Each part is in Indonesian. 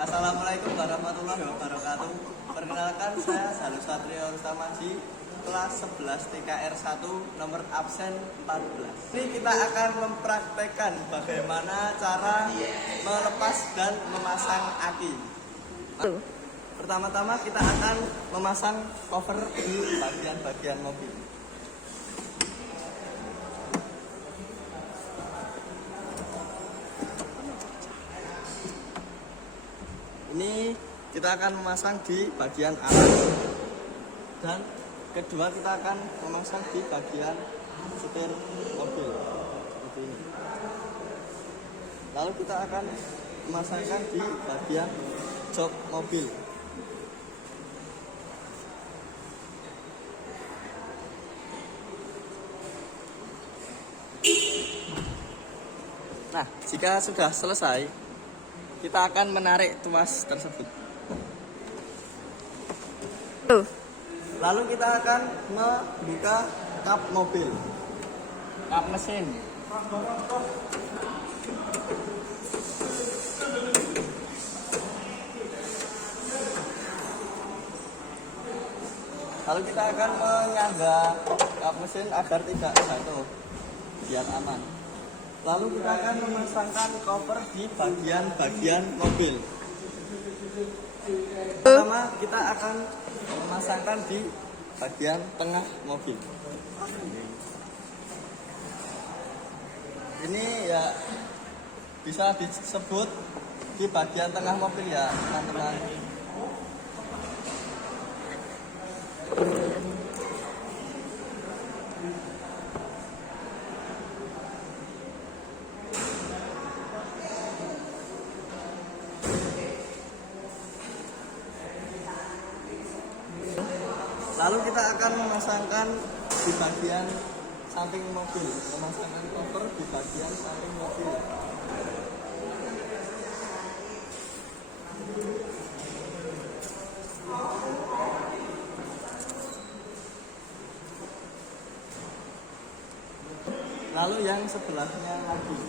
Assalamualaikum warahmatullahi wabarakatuh. Perkenalkan, saya Salus Satrio Rustamaji, kelas 11 TKR 1, nomor absen 14. Ini kita akan mempraktekkan bagaimana cara melepas dan memasang aki. Pertama-tama kita akan memasang cover di bagian-bagian mobil. Ini kita akan memasang di bagian atas, dan kedua kita akan memasang di bagian setir mobil seperti ini. Lalu kita akan memasangkan di bagian jok mobil. Nah, jika sudah selesai, kita akan menarik tuas tersebut. Lalu kita akan membuka kap mobil, kap mesin. Lalu kita akan menyangga kap mesin agar tidak jatuh, biar aman. Lalu kita akan memasangkan cover di bagian-bagian mobil. Pertama kita akan memasangkan di bagian tengah mobil. Ini ya bisa disebut di bagian tengah mobil ya teman-teman. Lalu kita akan memasangkan di bagian samping mobil, memasangkan cover di bagian samping mobil. Lalu yang sebelahnya lagi.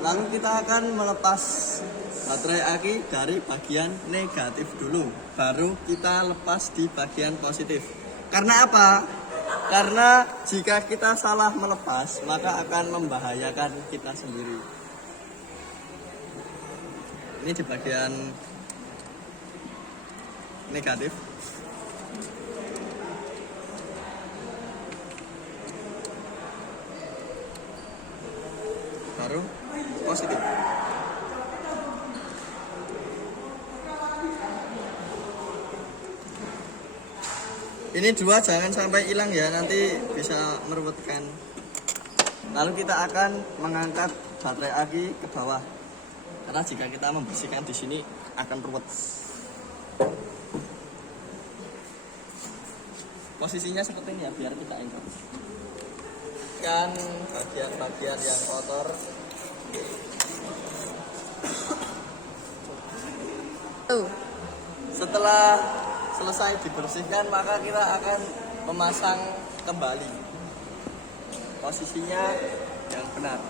Lalu kita akan melepas baterai aki dari bagian negatif dulu, baru kita lepas di bagian positif. Karena apa? Karena jika kita salah melepas, maka akan membahayakan kita sendiri. Ini di bagian negatif. Baru positif. Ini dua jangan sampai hilang ya, nanti bisa meruwetkan. Lalu kita akan mengangkat baterai aki ke bawah, karena jika kita membersihkan di sini akan ruwet. Posisinya seperti ini ya, biar kita angkat kan bagian-bagian yang kotor. Setelah selesai dibersihkan, maka kita akan memasang kembali posisinya yang benar.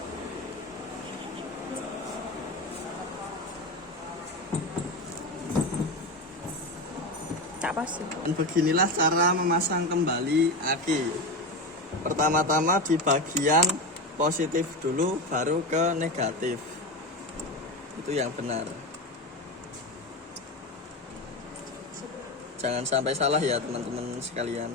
Dan beginilah cara memasang kembali aki. Pertama-tama di bagian positif dulu, baru ke negatif. Itu yang benar. Jangan sampai salah ya teman-teman sekalian.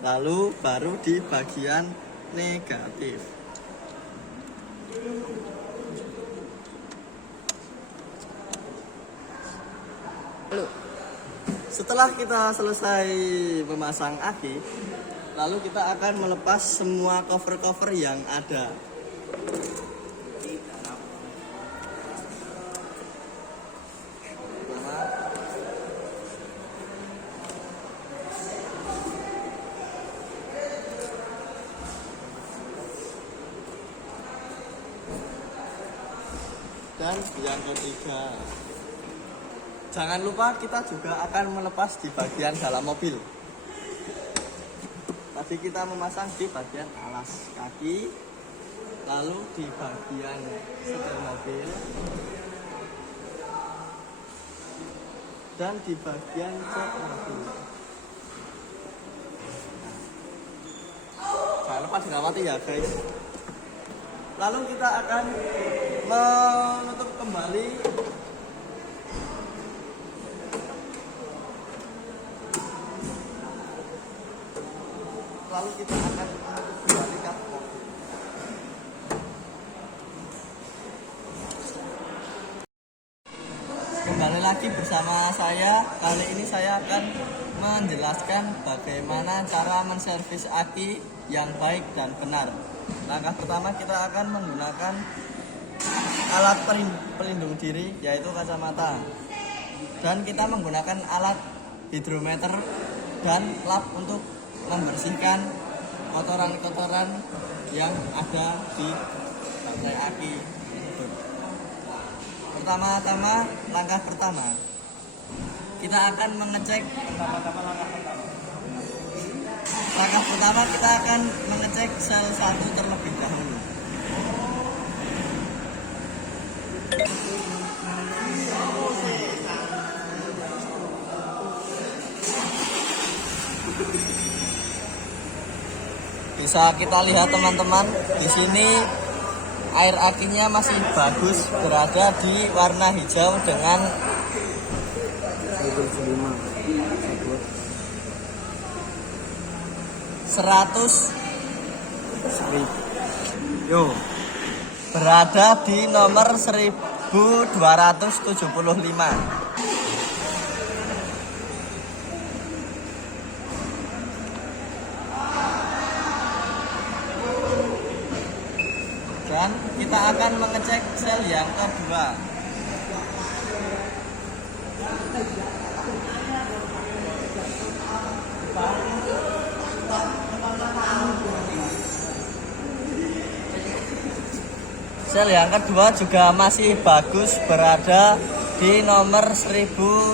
Lalu baru di bagian negatif. Setelah kita selesai memasang aki, lalu kita akan melepas semua cover-cover yang ada. Dan yang ketiga, jangan lupa kita juga akan melepas di bagian dalam mobil. Tadi kita memasang di bagian alas kaki, lalu di bagian setir mobil, dan di bagian jok mobil. Jangan lupa dirawati ya guys. Lalu kita akan menutup kembali kap. Kembali lagi bersama saya. Kali ini saya akan menjelaskan bagaimana cara menservis aki yang baik dan benar. Langkah pertama kita akan menggunakan alat pelindung diri, yaitu kacamata. Dan kita menggunakan alat hidrometer dan lap untuk membersihkan kotoran-kotoran yang ada di baterai aki tersebut. Pertama-tama, langkah pertama kita akan mengecek langkah pertama kita akan mengecek sel 1 terlebih dahulu. Bisa kita lihat teman-teman, di sini air akinya masih bagus, berada di warna hijau dengan 100 berada di nomor 1275. Dan kita akan mengecek sel yang kedua. Sel yang kedua juga masih bagus, berada di nomor 1275.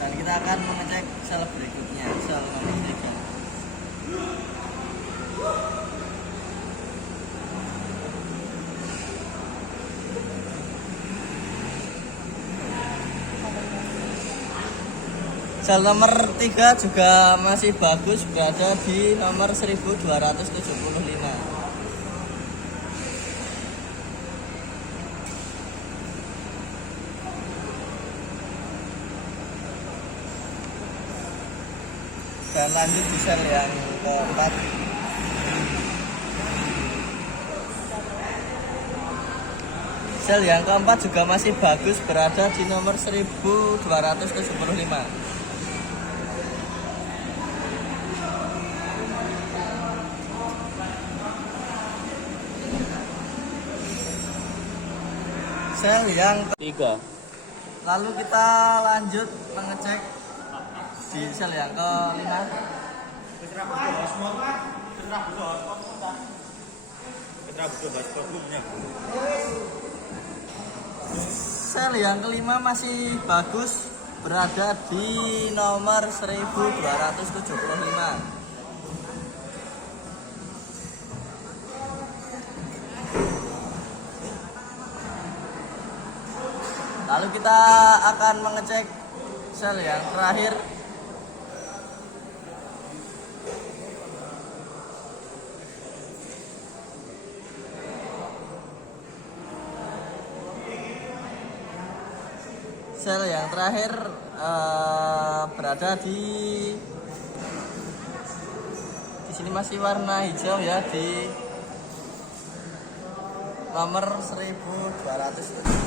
Dan kita akan mengecek sel berikutnya, sel nomor 3. Sel nomor 3 juga masih bagus, berada di nomor 1275. Dan lanjut di sel yang keempat. Sel yang keempat juga masih bagus, berada di nomor 1275. Sel yang ketiga. Lalu kita lanjut mengecek di sel yang kelima. Sel yang kelima masih bagus, berada di nomor 1275. Lalu kita akan mengecek sel yang terakhir. Sel yang terakhir berada di sini masih warna hijau ya, di nomor 1275.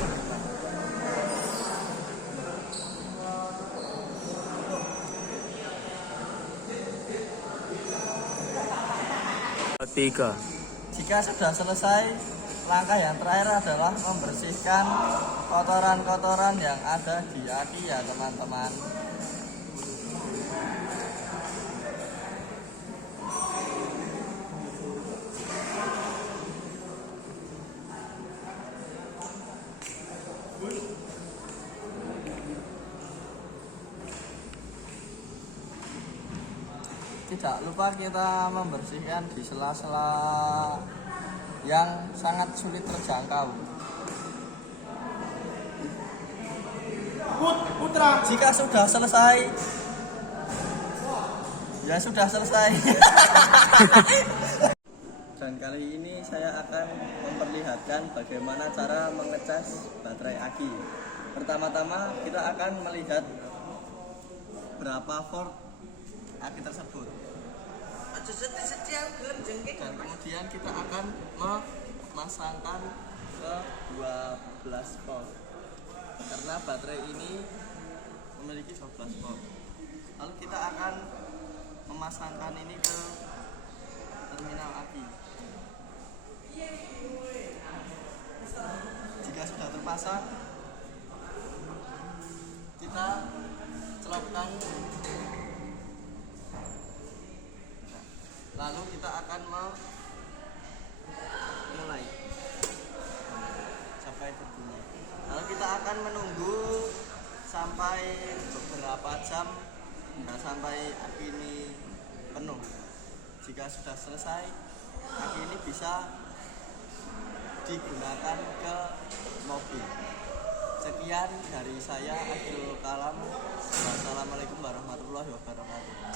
Tiga. Jika sudah selesai langkah yang terakhir adalah membersihkan kotoran-kotoran yang ada di aki ya teman-teman. Tidak lupa kita membersihkan di sela-sela yang sangat sulit terjangkau. Putra. Jika sudah selesai, ya sudah selesai. Dan kali ini saya akan memperlihatkan bagaimana cara mengecas baterai aki. Pertama-tama kita akan melihat berapa volt aki tersebut. Dan kemudian kita akan memasangkan ke 12 volt. Karena baterai ini memiliki 12 volt. Lalu kita akan memasangkan ini ke terminal aki. Jika sudah terpasang, kita celupkan. Lalu kita akan mulai sampai berbunyi. Lalu kita akan menunggu sampai beberapa jam, sampai aki ini penuh. Jika sudah selesai, aki ini bisa digunakan ke mobil. Sekian dari saya, Abdul Kalam. Wassalamualaikum warahmatullahi wabarakatuh.